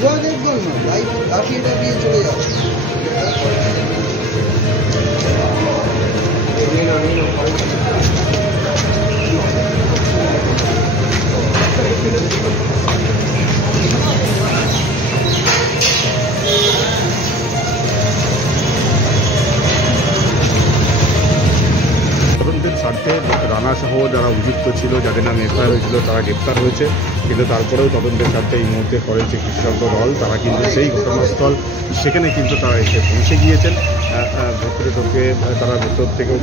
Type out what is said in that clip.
অজয় দেবগন না, লাইভ লাঠিটা দিয়ে চলে যাচ্ছে। তদন্তের স্বার্থে রানা সহ যারা অভিযুক্ত ছিল, যাদের নাম এফআইআর হয়েছিল, তারা গ্রেপ্তার হয়েছে। কিন্তু তারপরেও তদন্তের স্বার্থে এই মুহূর্তে ফরেন্সিক বিশেষজ্ঞ দল তারা কিন্তু সেই ঘটনাস্থল সেখানে কিন্তু তারা এসে পৌঁছে গিয়েছেন। ভেতরে ঢুকে তারা ভেতর থেকেও